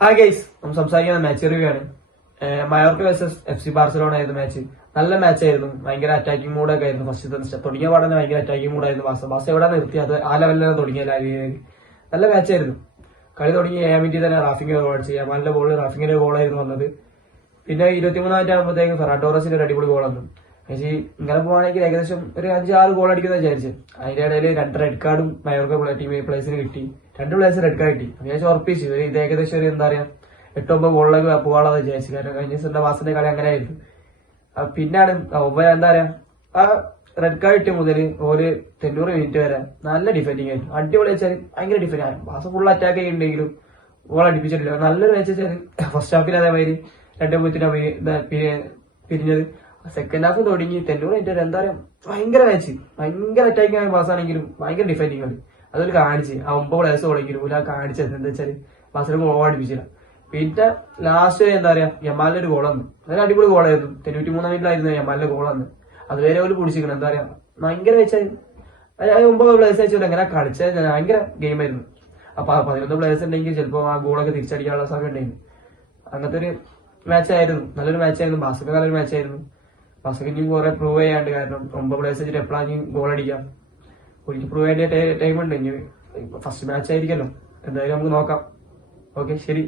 ആ ഗൈസ് നമ്മൾ സംസാരിക്കുന്ന മാച്ച് റിവ്യൂ ആണ്. മയോർക്ക വേഴ്സസ് FC ബാർസലോണ ആയിരുന്നു മാച്ച്. നല്ല മാച്ച് ആയിരുന്നു. ഭയങ്കര അറ്റാക്കിംഗ് മൂഡൊക്കെ ആയിരുന്നു. ഫസ്റ്റ് തുടങ്ങിയ പാടന്നെ ഭയങ്കര അറ്റാക്കിംഗ് മൂഡായിരുന്നു. ബാസ എവിടെ നിർത്തി അത് ആ ലെവലിലാണ് തുടങ്ങിയത്. നല്ല മാച്ച് ആയിരുന്നു. കളി തുടങ്ങി 7 മിനിറ്റിൽ തന്നെ റാഫിങ്ങിന്റെ ഗോൾ അടിച്ചു. യമാലിന്റെ ബോൾ റാഫിങ്ങിന്റെ ഗോളായിരുന്നു വന്നത്. പിന്നെ 23 മിനിറ്റ് ആകുമ്പോഴത്തേക്ക് ഫെറാൻ ടോറസിന്റെ ഒരു അടിപൊളി ഗോൾ വന്നു. പക്ഷേ ഇങ്ങനെ പോവാണെങ്കിൽ ഏകദേശം ഒരു 5-6 ഗോൾ അടിക്കുന്ന വിചാരിച്ചു. അതിന്റെ ഇടയിൽ 2 റെഡ് കാർഡും മയോർക്ക ടീം പ്ലേസിന് കിട്ടി. 2 പ്ലേസ് റെഡ് കാർഡ് കിട്ടി. ഞാൻ ഉറപ്പിച്ചു ഇത് ഏകദേശം ഒരു എന്താ പറയാ 8-9 ഗോളിലേക്ക് പോകാനുള്ളത് വിചാരിച്ചു. കാരണം കഴിഞ്ഞ ദിവസം വാസിന്റെ കളി അങ്ങനെ ആയിരുന്നു. പിന്നാണ് എന്താ പറയാ ആ റെഡ് കാർഡ് കിട്ടിയ മുതൽ ഒരു 90 മിനിറ്റ് വരെ നല്ല ഡിഫെൻഡിങ് ആയിരുന്നു. അടിപൊളി വെച്ചാൽ ഭയങ്കര ഡിഫെൻഡ് ആണ്. ബാസ ഫുൾ അറ്റാക്ക് ചെയ്യുന്നുണ്ടെങ്കിലും ഗോൾ അടിപ്പിച്ചിട്ടില്ല. നല്ലൊരു മാച്ച് വെച്ചാൽ ഫസ്റ്റ് ഹാഫിൽ അതേമാതിരി 2 മിനിറ്റിനാണ് പിരിഞ്ഞത്. സെക്കൻഡ് ഹാഫ് തുടങ്ങി 90 മിനിറ്റ് വരെ എന്താ പറയാ ഭയങ്കര മാച്ച്, ഭയങ്കര അറ്റാക്കിംഗ് ആയ ബാസാണെങ്കിലും ഭയങ്കര ഡിഫെൻഡിങ് ആണ്. അതൊരു കാണിച്ച് ആ 9 പ്ലേയേഴ്സ് തുടങ്ങിയിരുന്നു കാണിച്ചത് എന്താ വെച്ചാൽ ബാസിനെ ഗോൾ അടിപ്പിച്ചില്ല. പിന്നെ ലാസ്റ്റ് എന്താ പറയാ യമാലിന്റെ ഒരു ഗോൾ വന്നു. അതൊരു അടിപൊളി ഗോളായിരുന്നു. 93 മിനിറ്റിലായിരുന്നു യമാലിന്റെ ഗോൾ വന്ന്. അതുവരെ ഒരു പിടിച്ചിരിക്കണം. എന്താ പറയാ ഭയങ്കര വെച്ചാൽ 9 പ്ലേയേഴ്സ് വെച്ചിട്ട് എങ്ങനെ കളിച്ചത് ഭയങ്കര ഗെയിമായിരുന്നു. അപ്പൊ 11 പ്ലേയേഴ്സ് ഉണ്ടെങ്കിൽ ചിലപ്പോ ആ ഗോളൊക്കെ തിരിച്ചടിക്കാനുള്ള സമയം ഉണ്ടായിരുന്നു. അങ്ങനത്തെ ഒരു മാച്ച് ആയിരുന്നു. നല്ലൊരു മാച്ച് ആയിരുന്നു. ബാസൊക്കെ നല്ലൊരു മാച്ച് ആയിരുന്നു. ബാസൊക്കെ ഇനി കുറെ പ്രൂവ് ചെയ്യാണ്ട്. കാരണം 9 പ്ലേയേഴ്സ് വെച്ചിട്ട് എപ്പോഴാണ് ഗോൾ അടിക്കാം. ഒരിക്കൽ പ്രൂവ് ചെയ്യേണ്ട ടൈം ഉണ്ട്. ഇനി ഫസ്റ്റ് മാച്ച് ആയിരിക്കല്ലോ. എന്തായാലും നമുക്ക് നോക്കാം. ഓക്കെ, ശരി.